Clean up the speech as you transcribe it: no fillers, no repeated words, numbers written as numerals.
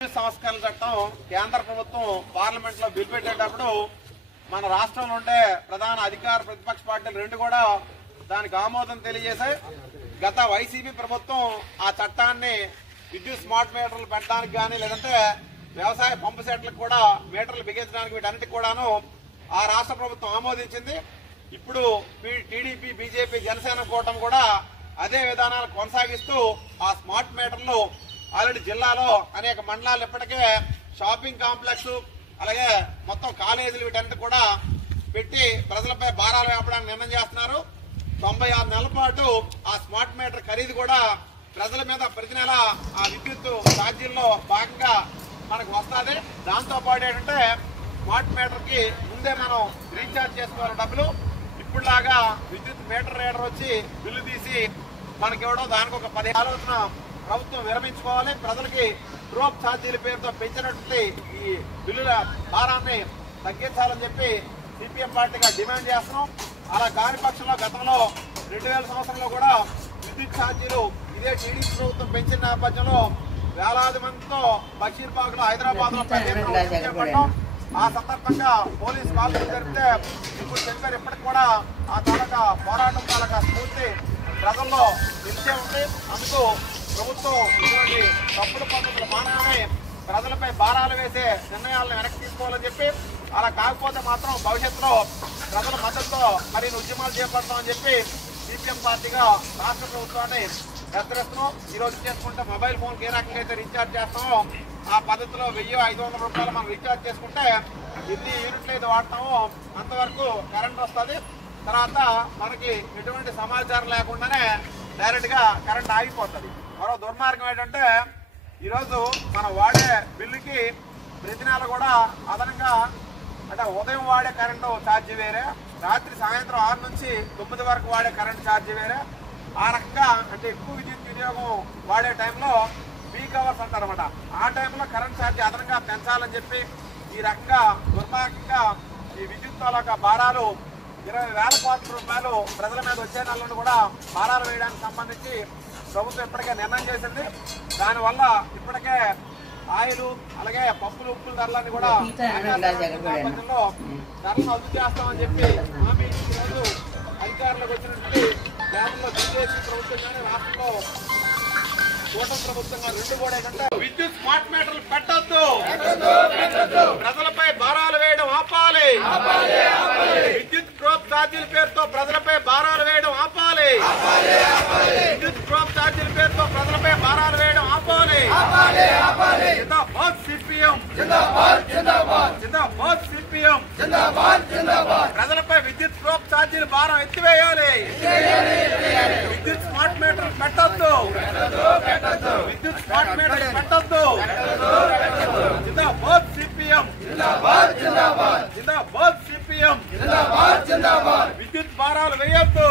సంస్కరణ చట్టం కేంద్ర ప్రభుత్వం పార్లమెంట్ లో బిల్ పెట్టేటప్పుడు మన రాష్ట్రంలో ఉండే ప్రధాన అధికార ప్రతిపక్ష పార్టీలు రెండు కూడా దానికి ఆమోదం తెలియజేశాయి. గత వైసీపీ ప్రభుత్వం ఆ చట్టాన్ని విద్యుత్ స్మార్ట్ మీటర్లు పెట్టడానికి కానీ లేదంటే వ్యవసాయ పంపు సెట్లకు కూడా మీటర్లు బిగించడానికి వీటన్నిటికి కూడాను ఆ రాష్ట్ర ప్రభుత్వం ఆమోదించింది. ఇప్పుడు టీడీపీ, బీజేపీ, జనసేన కూటమి కూడా అదే విధానాలు కొనసాగిస్తూ ఆ స్మార్ట్ మీటర్లు ఆల్రెడీ జిల్లాలో అనేక మండలాలు ఇప్పటికే షాపింగ్ కాంప్లెక్స్ అలాగే మొత్తం కాలేజీలు వీటన్నిటి కూడా పెట్టి ప్రజలపై భారాలు వేపడానికి నిర్ణయం చేస్తున్నారు. 96 నెలల పాటు ఆ స్మార్ట్ మీటర్ ఖరీదు కూడా ప్రజల మీద ప్రతి నెల ఆ విద్యుత్ ఛార్జీల్లో భాగంగా మనకు వస్తుంది. దాంతో పాటు ఏంటంటే స్మార్ట్ మీటర్ కి ముందే మనం రీఛార్జ్ చేసుకోవాలి డబ్బులు. ఇప్పుడులాగా విద్యుత్ మీటర్ రీడర్ వచ్చి బిల్లు తీసి మనకి ఇవ్వడం దానికి ఒక 10 ఆలోచన ప్రభుత్వం విరమించుకోవాలి. ప్రజలకి డ్రోప్ ఛార్జీల పేరుతో పెంచినటువంటి ఈ బిల్లుల భారాన్ని తగ్గించాలని చెప్పి సిపిఎం పార్టీగా డిమాండ్ చేస్తున్నాం. అలా కాని పక్షంలో గతంలో 2000 సంవత్సరంలో కూడా విద్యుత్ ఛార్జీలు ఇదే టీడీపీ ప్రభుత్వం పెంచిన నేపథ్యంలో వేలాది మందితో బషీర్బాగ్ లో, హైదరాబాద్ లో చేపట్టాం. ఆ సందర్భంగా పోలీస్ కాల్పులు జరిపితే ఇప్పుడు చెప్పారు ఇప్పటికి కూడా ఆ తాలూకా పోరాటం తాలూకా స్ఫూర్తి ప్రజల్లో నిలిచే ఉంది. అందుకు ప్రభుత్వం ఇటువంటి తప్పుడు పద్ధతులు మానగానే ప్రజలపై భారాలు వేసే నిర్ణయాలను వెనక్కి తీసుకోవాలని చెప్పి, అలా కాకపోతే మాత్రం భవిష్యత్తులో ప్రజల మద్దతుతో మరిన్ని ఉద్యమాలు చేపడతామని చెప్పి సిపిఎం పార్టీగా రాష్ట్ర ప్రభుత్వాన్ని హెచ్చరిస్తున్నాం. ఈరోజు చేసుకుంటే మొబైల్ ఫోన్కి ఏ రకంగా అయితే రీఛార్జ్ చేస్తామో ఆ పద్ధతిలో 1500 రూపాయలు మనం రీఛార్జ్ చేసుకుంటే ఎన్ని యూనిట్లు అయితే వాడతామో అంతవరకు కరెంట్ వస్తుంది. తర్వాత మనకి ఎటువంటి సమాచారం లేకుండానే డైరెక్ట్ గా కరెంట్ ఆగిపోతుంది. మరో దుర్మార్గం ఏంటంటే ఈరోజు మనం వాడే బిల్లుకి ప్రతి నెల కూడా అదనంగా అంటే ఉదయం వాడే కరెంటు ఛార్జీ వేరే, రాత్రి సాయంత్రం 6 నుంచి 9 వరకు వాడే కరెంటు ఛార్జీ వేరే. ఆ రకంగా అంటే ఎక్కువ విద్యుత్ వినియోగం వాడే టైంలో పీక్ అవర్స్ అంటారన్నమాట. ఆ టైంలో కరెంట్ ఛార్జీ అదనంగా పెంచాలని చెప్పి ఈ రకంగా దుర్మార్గంగా ఈ విద్యుత్ తాలూకా భారాలు 20,000 కోట్ల రూపాయలు ప్రజల మీద వచ్చే నెలలను కూడా భారాలు వేయడానికి సంబంధించి ప్రభుత్వం ఇప్పటికే నిర్ణయం చేసింది. దానివల్ల ఇప్పటికే ఆయిల్ అలాగే పప్పులు, ఉప్పుల ధరలన్నీ కూడా నేపథ్యంలో ధరలను అదుపు చేస్తామని చెప్పి హామీ ఈరోజు అధికారులకు వచ్చినటువంటి కేంద్రంలో బీజేపీ ప్రభుత్వం కానీ రాష్ట్రంలో కూటమి ప్రభుత్వంగా రెండు కూడా ఏంటంటే విద్యుత్ స్మార్ట్ మీటర్లు పెట్టొద్దు, ప్రజలపై భారాలు వేయడం ఆపాలి, విద్యుత్ డ్రాప్ ఛార్జీల పేరుతో ప్రజలపై భారాలు వేయడం ఆపాలి, విద్యుత్ డ్రాప్ ఛార్జీల పేరుతో ప్రజలపై భారాలు వేయడం ఆపాలి. జిందాబాద్ సిపిఎం, జిందాబాద్ సిపిఎం. ప్రజలపై విద్యుత్ డ్రాప్ ఛార్జీల భారం ఎత్తివేయాలి, విద్యుత్ స్మార్ట్ మీటర్ పెట్టొద్దు, విద్యుత్ స్మార్ట్ మీటర్ పెట్టొద్దు. జిందాబాద్ సిపిఎం, జిందాబాద్ సిపిఎం. విద్యుత్ భారాలు వేయొద్దు.